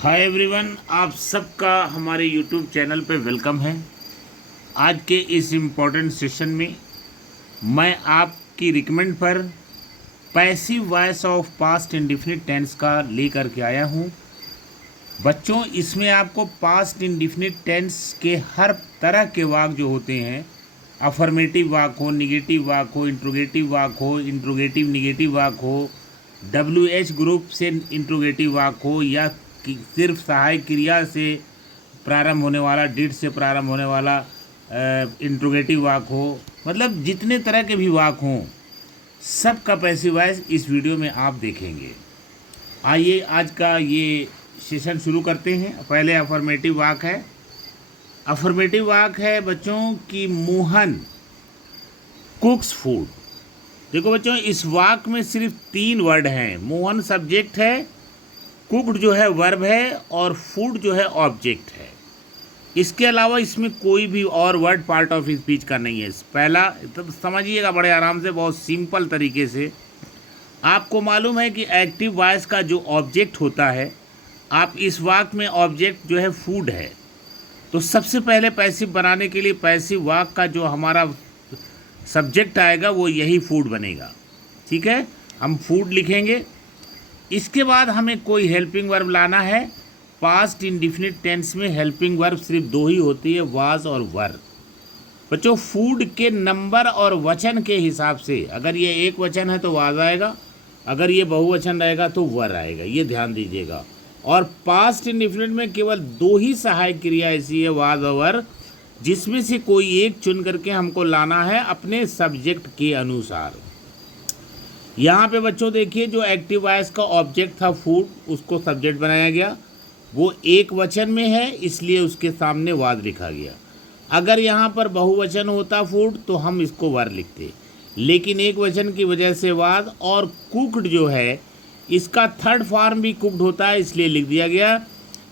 Hi everyone, आप सबका हमारे यूट्यूब चैनल पे वेलकम है। आज के इस इम्पोर्टेंट सेशन में मैं आपकी रिकमेंड पर passive voice of past indefinite tense का लेकर के आया हूँ। बच्चों, इसमें आपको पास्ट इंडेफिनिट टेंस के हर तरह के वाक जो होते हैं, अफर्मेटिव वाक हो, निगेटिव वाक हो, इंट्रोगेटिव वाक हो, इंट्रोगेटिव निगेटिव वाक हो, WH ग्रुप से इंट्रोगेटिव वाक हो, या सिर्फ सहायक क्रिया से प्रारंभ होने वाला, डिड से प्रारंभ होने वाला इंट्रोगेटिव वाक हो, मतलब जितने तरह के भी वाक हों, सब का पैसिव वॉइस इस वीडियो में आप देखेंगे। आइए आज का ये सेशन शुरू करते हैं। पहले अफर्मेटिव वाक है। अफर्मेटिव वाक है बच्चों कि मोहन कुक्स फूड। देखो बच्चों, इस वाक में सिर्फ 3 वर्ड हैं। मोहन सब्जेक्ट है, कुक्ड जो है वर्ब है, और फूड जो है ऑब्जेक्ट है। इसके अलावा इसमें कोई भी और वर्ड पार्ट ऑफ स्पीच का नहीं है। पहला तो समझिएगा बड़े आराम से, बहुत सिंपल तरीके से। आपको मालूम है कि एक्टिव वॉइस का जो ऑब्जेक्ट होता है, आप इस वाक में ऑब्जेक्ट जो है फूड है, तो सबसे पहले पैसिव बनाने के लिए पैसिव वाक का जो हमारा सब्जेक्ट आएगा वो यही फूड बनेगा। ठीक है, हम फूड लिखेंगे। इसके बाद हमें कोई हेल्पिंग वर्ब लाना है। पास्ट इंडेफिनिट टेंस में हेल्पिंग वर्ब सिर्फ 2 ही होती है, वाज और वर। बच्चों, फूड के नंबर और वचन के हिसाब से, अगर ये एक वचन है तो वाज आएगा, अगर ये बहुवचन रहेगा तो वर आएगा, ये ध्यान दीजिएगा। और पास्ट इंडेफिनिट में केवल 2 ही सहायक क्रिया ऐसी है, वाज और वर, जिसमें से कोई एक चुन करके हमको लाना है अपने सब्जेक्ट के अनुसार। यहाँ पे बच्चों देखिए, जो एक्टिव वॉइस का ऑब्जेक्ट था फूड, उसको सब्जेक्ट बनाया गया। वो एक वचन में है, इसलिए उसके सामने वाज लिखा गया। अगर यहाँ पर बहुवचन होता फूड तो हम इसको वर लिखते, लेकिन एक वचन की वजह से वाज। और कुक्ड जो है, इसका थर्ड फॉर्म भी कुक्ड होता है, इसलिए लिख दिया गया।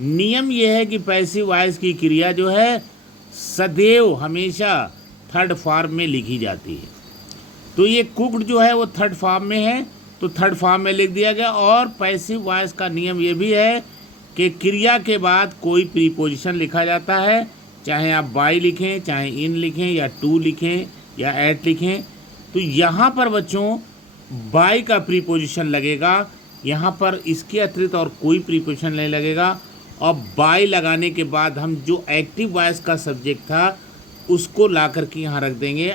नियम यह है कि पैसिव वॉइस की क्रिया जो है सदैव हमेशा थर्ड फॉर्म में लिखी जाती है। तो ये कुक्ड जो है वो थर्ड फॉर्म में है, तो थर्ड फॉर्म में लिख दिया गया। और पैसिव वॉइस का नियम ये भी है कि क्रिया के बाद कोई प्रीपोजिशन लिखा जाता है, चाहे आप बाय लिखें, चाहे इन लिखें, या टू लिखें, या एट लिखें। तो यहाँ पर बच्चों बाय का प्रीपोजिशन लगेगा, यहाँ पर इसके अतिरिक्त और कोई प्रीपोजिशन नहीं लगेगा। और बाय लगाने के बाद हम जो एक्टिव वॉइस का सब्जेक्ट था उसको ला करके यहाँ रख देंगे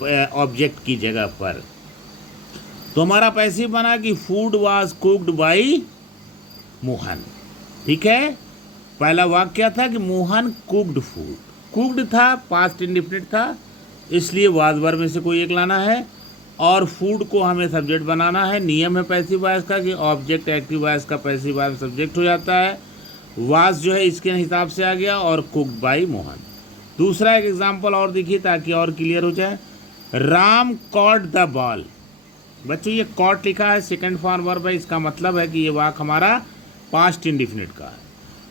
ऑब्जेक्ट की जगह पर। तो हमारा पैसिव बना कि food was cooked bye Mohan. ठीक है, पहला वाक्य क्या था कि मोहन कुक्ड फूड। कुक्ड था, पास्ट इंडेफिनिट था, इसलिए वाज वर्ब में से कोई एक लाना है, और फूड को हमें सब्जेक्ट बनाना है। नियम है पैसिव वॉइस का कि ऑब्जेक्ट एक्टिव वॉइस का पैसिव वॉइस सब्जेक्ट हो जाता है। वाज जो है इसके हिसाब से आ गया, और कुक्ड बाय मोहन। दूसरा एक एग्जाम्पल और देखिए ताकि और क्लियर हो जाए। Ram cot the ball. बच्चों, ये कॉट लिखा है, सेकंड फॉर्म वर्ब है, इसका मतलब है कि ये वाक हमारा पास्ट इंडेफिनिट का है।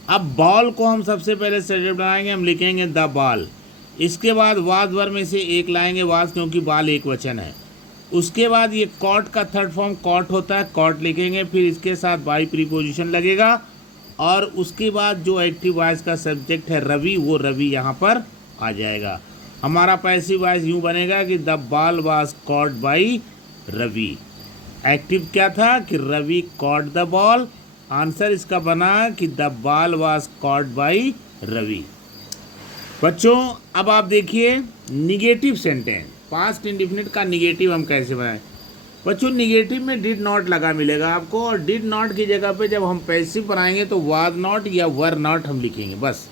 अब बॉल को हम सबसे पहले सब्जेक्ट बनाएंगे, हम लिखेंगे द बॉल। इसके बाद वाज वर्ब में से एक लाएंगे, वाज, क्योंकि बाल एक वचन है। उसके बाद ये कॉट का थर्ड फॉर्म कॉट होता है, कॉट लिखेंगे, फिर इसके साथ बाय प्रीपोजिशन लगेगा। और उसके बाद जो एक्टिव वॉइस का सब्जेक्ट है रवि, वो रवि यहाँ पर आ जाएगा। हमारा पैसिव वॉइस यूँ बनेगा कि the ball was caught by Ravi. Active क्या था कि Ravi caught the ball. Answer इसका बना कि the ball was caught by Ravi. बच्चों, अब आप देखिए निगेटिव सेंटेंस। पास्ट इंडेफिनिट का निगेटिव हम कैसे बनाएं। बच्चों, निगेटिव में डिड नॉट लगा मिलेगा आपको, और डिड नॉट की जगह पे जब हम पैसिव बनाएंगे तो वाज नॉट या वर नॉट हम लिखेंगे बस।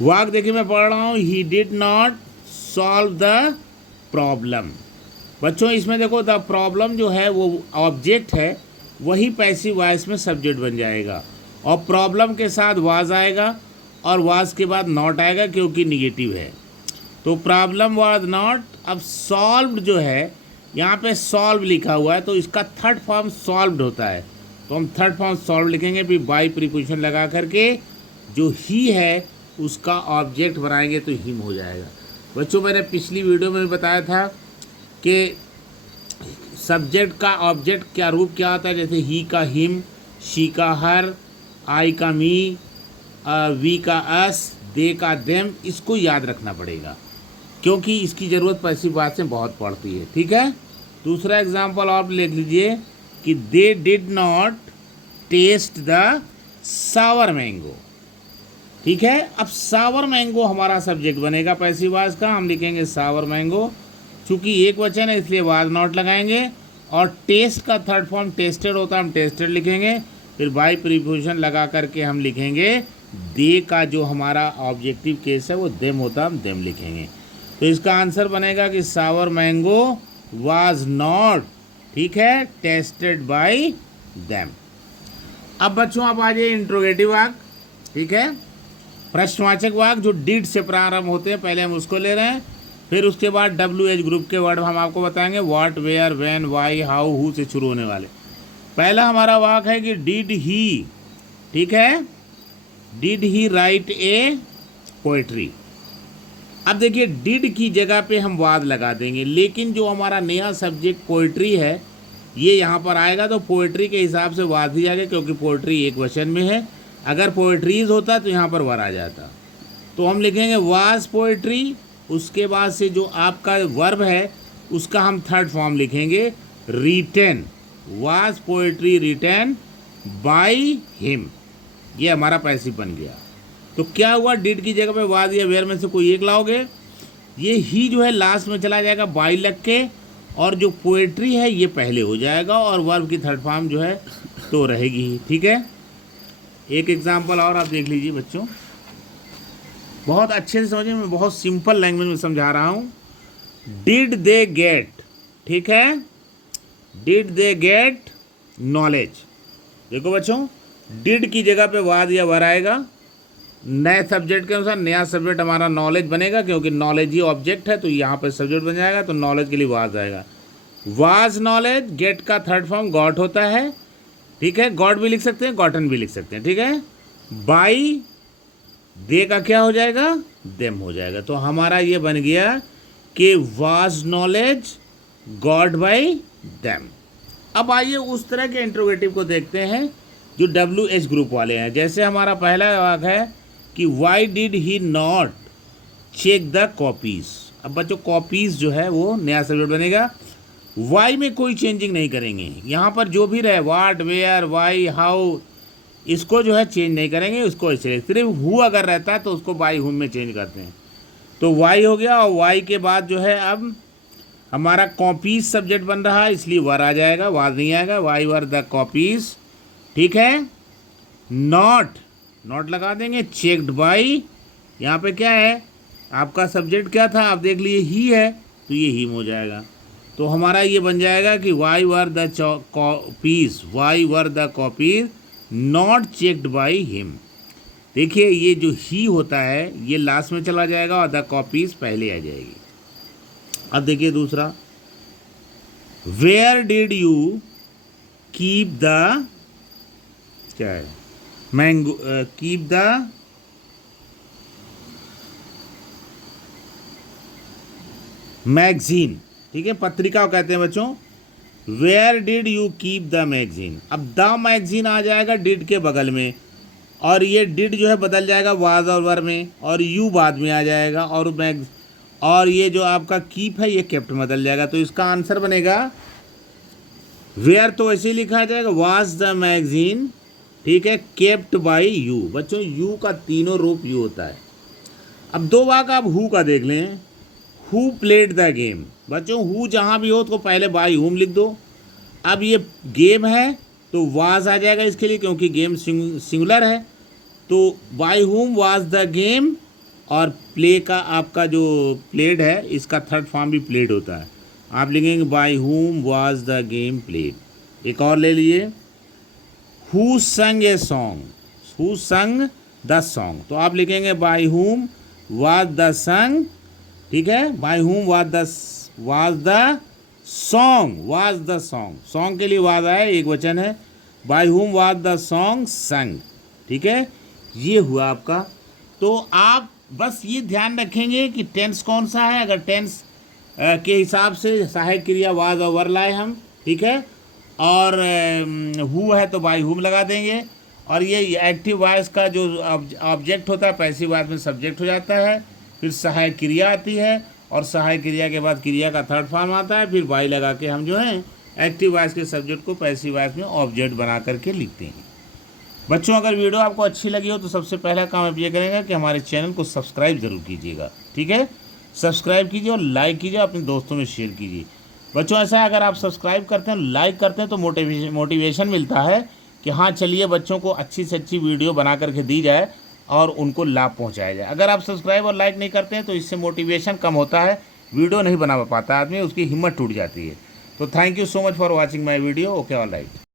वाक देखिए मैं पढ़ रहा हूँ, he did not solve the problem. बच्चों, इसमें देखो द प्रॉब्लम जो है वो ऑब्जेक्ट है, वही पैसिव वॉइस में सब्जेक्ट बन जाएगा, और प्रॉब्लम के साथ वाज आएगा, और वाज के बाद नॉट आएगा क्योंकि निगेटिव है। तो प्रॉब्लम वाज नॉट। अब सॉल्व्ड जो है, यहाँ पे सॉल्व लिखा हुआ है, तो इसका थर्ड फॉर्म सॉल्व्ड होता है, तो हम थर्ड फॉर्म सॉल्व लिखेंगे, फिर बाय प्रीपोजिशन लगा करके जो ही है उसका ऑब्जेक्ट बनाएंगे तो हिम हो जाएगा। बच्चों, मैंने पिछली वीडियो में बताया था कि सब्जेक्ट का ऑब्जेक्ट क्या रूप क्या होता है, जैसे ही का हिम, शी का हर, आई का मी, वी का अस, दे का देम, इसको याद रखना पड़ेगा क्योंकि इसकी ज़रूरत पैसिव वॉइस में बहुत पड़ती है। ठीक है। दूसरा एग्जाम्पल आप लिख लीजिए कि they did not taste the sour mango. ठीक है। अब सावर मैंगो हमारा सब्जेक्ट बनेगा पैसिव वॉइस का, हम लिखेंगे सावर मैंगो। चूँकि एक वचन है इसलिए वाज नॉट लगाएंगे, और टेस्ट का थर्ड फॉर्म टेस्टेड होता है, हम टेस्टेड लिखेंगे। फिर बाई प्रीपोजिशन लगा करके हम लिखेंगे दे का जो हमारा ऑब्जेक्टिव केस है वो देम होता है, हम देम लिखेंगे। तो इसका आंसर बनेगा कि सावर मैंगो वाज नॉट, ठीक है, टेस्टेड बाई देम। अब बच्चों आप आ जाइए इंट्रोगेटिव वाक्य। ठीक है। प्रश्नवाचक वाक्य जो डिड से प्रारंभ होते हैं, पहले हम उसको ले रहे हैं। फिर उसके बाद WH ग्रुप के वर्ड हम आपको बताएंगे, what, where, when, why, how, who से शुरू होने वाले। पहला हमारा वाक्य है कि डिड ही, ठीक है, did he right A poetry. अब देखिए डिड की जगह पे हम वाज लगा देंगे, लेकिन जो हमारा नया सब्जेक्ट पोएट्री है ये यहाँ पर आएगा तो पोएट्री के हिसाब से वाज ही आएगा, क्योंकि पोएट्री एक वचन में है। अगर पोएट्रीज होता तो यहाँ पर वर आ जाता। तो हम लिखेंगे वाज पोएट्री, उसके बाद से जो आपका वर्ब है उसका हम थर्ड फॉर्म लिखेंगे written, was poetry written by him. ये हमारा पैसिव बन गया। तो क्या हुआ, डिड की जगह पे वाज या वेयर में से कोई एक लाओगे, ये ही जो है लास्ट में चला जाएगा बाई लग के, और जो पोएट्री है ये पहले हो जाएगा, और वर्ब की थर्ड फॉर्म जो है तो रहेगी ही। ठीक है। एक एग्जांपल और आप देख लीजिए बच्चों, बहुत अच्छे से समझिए, मैं बहुत सिंपल लैंग्वेज में समझा रहा हूँ। डिड दे गेट, ठीक है, डिड दे गेट नॉलेज। देखो बच्चों, डिड की जगह पे वाज या वर आएगा, नए सब्जेक्ट के अनुसार नया सब्जेक्ट हमारा नॉलेज बनेगा, क्योंकि नॉलेज ही ऑब्जेक्ट है तो यहाँ पर सब्जेक्ट बन जाएगा, तो नॉलेज के लिए वाज आएगा। वाज नॉलेज, गेट का थर्ड फॉर्म गॉट होता है। ठीक है, गॉट भी लिख सकते हैं, गॉटन भी लिख सकते हैं। ठीक है। बाई, दे का क्या हो जाएगा, देम हो जाएगा। तो हमारा ये बन गया कि was knowledge got by them. अब आइए उस तरह के इंट्रोगेटिव को देखते हैं जो WH ग्रुप वाले हैं। जैसे हमारा पहला वाक्य है कि why did he not check the copies. अब बच्चों कॉपीज़ जो है वो नया सब्जेक्ट बनेगा, वाई में कोई चेंजिंग नहीं करेंगे, यहाँ पर जो भी रहे व्हाट, वेयर, वाई, हाउ, इसको जो है चेंज नहीं करेंगे, उसको ऐसे सिर्फ हु अगर रहता है तो उसको बाई हुम में चेंज करते हैं। तो वाई हो गया, और वाई के बाद जो है अब हमारा कॉपीज सब्जेक्ट बन रहा है, इसलिए वर आ जाएगा, वाज नहीं आएगा। Why were the copies. ठीक है। नॉट, नॉट लगा देंगे। चेक्ड बाई, यहाँ पे क्या है आपका सब्जेक्ट क्या था, आप देख लीजिए ही है, तो ये हिम हो जाएगा। तो हमारा ये बन जाएगा कि why were the copies, why were the copies not checked by him. देखिए ये जो ही होता है ये लास्ट में चला जाएगा और द कॉपीज पहले आ जाएगी। अब देखिए दूसरा, where did you keep the, क्या है, मैंगो, कीप द मैगजीन। ठीक है, पत्रिका को कहते हैं बच्चों। Where did you keep the magazine. अब द मैगजीन आ जाएगा डिड के बगल में, और ये डिड जो है बदल जाएगा वाज और वर में, और यू बाद में आ जाएगा, और ये जो आपका कीप है ये केप्ट में बदल जाएगा। तो इसका आंसर बनेगा वेयर, तो ऐसे ही लिखा जाएगा वाज द मैगजीन, ठीक है, केप्ट बाई यू। बच्चों यू का तीनों रूप यू होता है। अब दो वाक आप हु का देख लें। Who played the game. बच्चों हु जहाँ भी हो तो पहले बाई हुम लिख दो। अब ये गेम है तो वाज आ जाएगा इसके लिए, क्योंकि गेम सिंगुलर है। तो बाई हुम वाज द गेम, और प्ले का आपका जो प्लेड है इसका थर्ड फॉर्म भी प्लेड होता है, आप लिखेंगे बाई हुम वाज द गेम प्लेड। एक और ले लिए, हु संग ए सॉन्ग, हु संग द सॉन्ग, तो आप लिखेंगे बाई हुम वाज द संग। ठीक है, बाई हुम was the song, was the song, song के लिए वाज आया, एक वचन है। बाई हुम वाज द सॉन्ग संग। ठीक है, ये हुआ आपका। तो आप बस ये ध्यान रखेंगे कि टेंस कौन सा है। अगर टेंस के हिसाब से सहायक क्रिया वाज और वर लाए हम, ठीक है, और हु है तो बाई हुम लगा देंगे, और ये एक्टिव वॉइस का जो ऑब्जेक्ट होता है पैसिव वॉइस में सब्जेक्ट हो जाता है, फिर सहायक क्रिया आती है और सहायक क्रिया के बाद क्रिया का थर्ड फॉर्म आता है, फिर वाई लगा के हम जो है एक्टिव वॉइस के सब्जेक्ट को पैसिव वॉइस में ऑब्जेक्ट बना करके लिखते हैं। बच्चों, अगर वीडियो आपको अच्छी लगी हो तो सबसे पहला काम आप ये करेंगे कि हमारे चैनल को सब्सक्राइब ज़रूर कीजिएगा। ठीक है, सब्सक्राइब कीजिए और लाइक कीजिए, अपने दोस्तों में शेयर कीजिए। बच्चों, ऐसा है अगर आप सब्सक्राइब करते हैं, लाइक करते हैं तो मोटिवेशन मिलता है कि हाँ चलिए बच्चों को अच्छी से अच्छी वीडियो बना करके दी जाए और उनको लाभ पहुँचाया जाए। अगर आप सब्सक्राइब और लाइक नहीं करते हैं तो इससे मोटिवेशन कम होता है, वीडियो नहीं बना पाता आदमी, उसकी हिम्मत टूट जाती है। तो thank you so much for watching my video. Okay, all right.